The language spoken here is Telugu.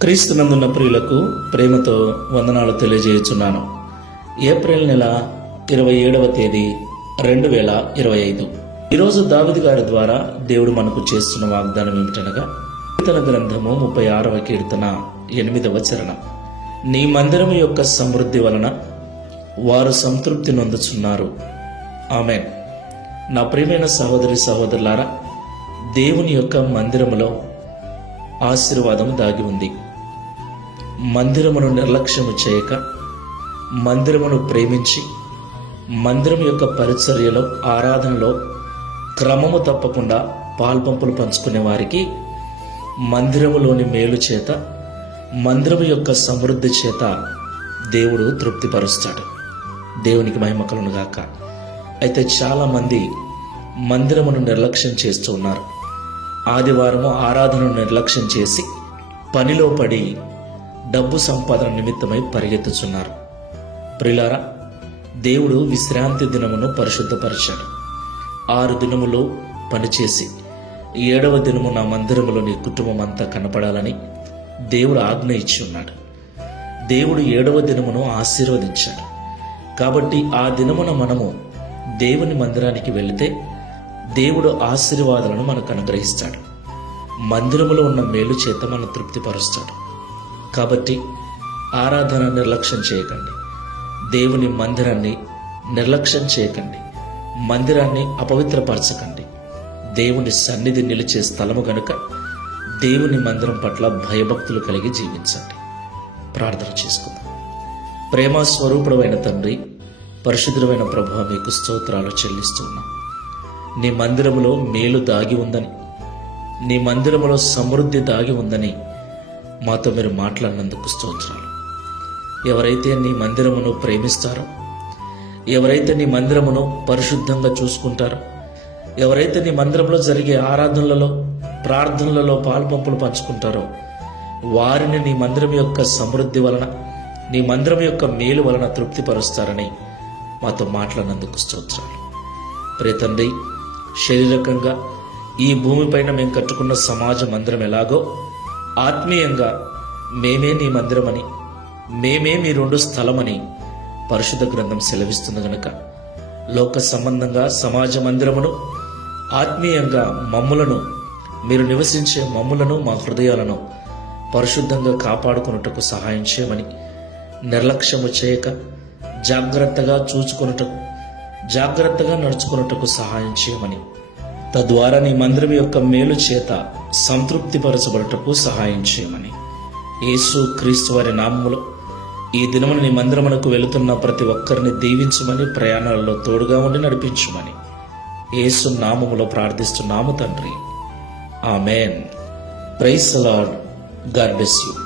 క్రీస్తునందున్న ప్రియులకు ప్రేమతో వందనాలు తెలియజేయుచున్నాను. ఏప్రిల్ నెల ఇరవై ఏడవ తేదీ రెండు వేల ఇరవై ఐదు. ఈరోజు దావిది గారి ద్వారా దేవుడు మనకు చేస్తున్న వాగ్దానం ఏమిటనగా కీర్తన గ్రంథము ముప్పై ఆరవ కీర్తన ఎనిమిదవ చరణం. నీ మందిరము యొక్క సమృద్ధి వలన వారు సంతృప్తి నొందుచున్నారు. ఆమె నా ప్రియమైన సహోదరి సహోదరులారా దేవుని యొక్క మందిరములో ఆశీర్వాదం దాగి ఉంది. మందిరమును నిర్లక్ష్యము చేయక మందిరమును ప్రేమించి మందిరం యొక్క పరిచర్యలో ఆరాధనలో క్రమము తప్పకుండా పాల్పంపులు పంచుకునే వారికి మందిరములోని మేలు చేత మందిరము యొక్క సమృద్ధి చేత దేవుడు తృప్తిపరుస్తాడు. దేవునికి మహిమకలను గాక. అయితే చాలామంది మందిరమును నిర్లక్ష్యం చేస్తూ ఉన్నారు. ఆదివారము ఆరాధనను నిర్లక్ష్యం చేసి పనిలో పడి డబ్బు సంపాదన నిమిత్తమై పరిగెత్తుచున్నారు. ప్రిలారా దేవుడు విశ్రాంతి దినమును పరిశుద్ధపరిచాడు. ఆరు దినములు పనిచేసి ఏడవ దినము నా మందిరములో నీ కుటుంబం అంతా కనపడాలని దేవుడు ఆజ్ఞ ఇచ్చి ఉన్నాడు. దేవుడు ఏడవ దినమును ఆశీర్వదించాడు. కాబట్టి ఆ దినమున మనము దేవుని మందిరానికి వెళితే దేవుడు ఆశీర్వాదాలను మనకు అనుగ్రహిస్తాడు. మందిరములో ఉన్న మేలు చేత మనం తృప్తిపరుస్తాడు. కాబట్టి ఆరాధన నిర్లక్ష్యం చేయకండి. దేవుని మందిరాన్ని నిర్లక్ష్యం చేయకండి. మందిరాన్ని అపవిత్రపరచకండి. దేవుని సన్నిధి నిలిచే స్థలము గనుక దేవుని మందిరం పట్ల భయభక్తులు కలిగి జీవించండి. ప్రార్థన చేసుకుందాం. ప్రేమ స్వరూపుడమైన తండ్రి పరిశుద్ధమైన ప్రభు మీకు స్తోత్రాలు చెల్లిస్తున్నాం. నీ మందిరములో మేలు దాగి ఉందని నీ మందిరములో సమృద్ధి దాగి ఉందని మాతో మీరు మాట్లాడినందుకు స్తోత్రాలు. ఎవరైతే నీ మందిరమును ప్రేమిస్తారో ఎవరైతే నీ మందిరమును పరిశుద్ధంగా చూసుకుంటారో ఎవరైతే నీ మందిరంలో జరిగే ఆరాధనలలో ప్రార్థనలలో పాల్పంపులు పంచుకుంటారో వారిని నీ మందిరం యొక్క సమృద్ధి వలన నీ మందిరం యొక్క మేలు వలన తృప్తిపరుస్తారని మాతో మాట్లాడినందుకు స్తోత్రాలు. ప్రియ తండ్రి శారీరకంగా ఈ భూమిపైన మేము కట్టుకున్న సమాజ మందిరం ఎలాగో ఆత్మీయంగా మేమే నీ మందిరమని మేమే మీ రెండు స్థలమని పరిశుద్ధ గ్రంథం సెలవిస్తుంది గనక. లోక సంబంధంగా సమాజ మందిరమును ఆత్మీయంగా మమ్ములను మీరు నివసించే మమ్ములను మా హృదయాలను పరిశుద్ధంగా కాపాడుకున్నటకు సహాయం చేయమని నిర్లక్ష్యము చేయక జాగ్రత్తగా చూచుకొనుటకు జాగ్రత్తగా నడుచుకున్నటకు సహాయం చేయమని తద్వారా నీ మందిరం యొక్క మేలు చేత సంతృప్తిపరచబడటకు సహాయం చేయమని. యేసు క్రీస్తు వారి నామములో ఈ దినమున నీ మందిరమునకు వెళుతున్న ప్రతి ఒక్కరిని దీవించమని ప్రయాణాలలో తోడుగా ఉండి నడిపించమని యేసు నామములో ప్రార్థిస్తున్నాము తండ్రి. Amen. Praise Lord. God bless you.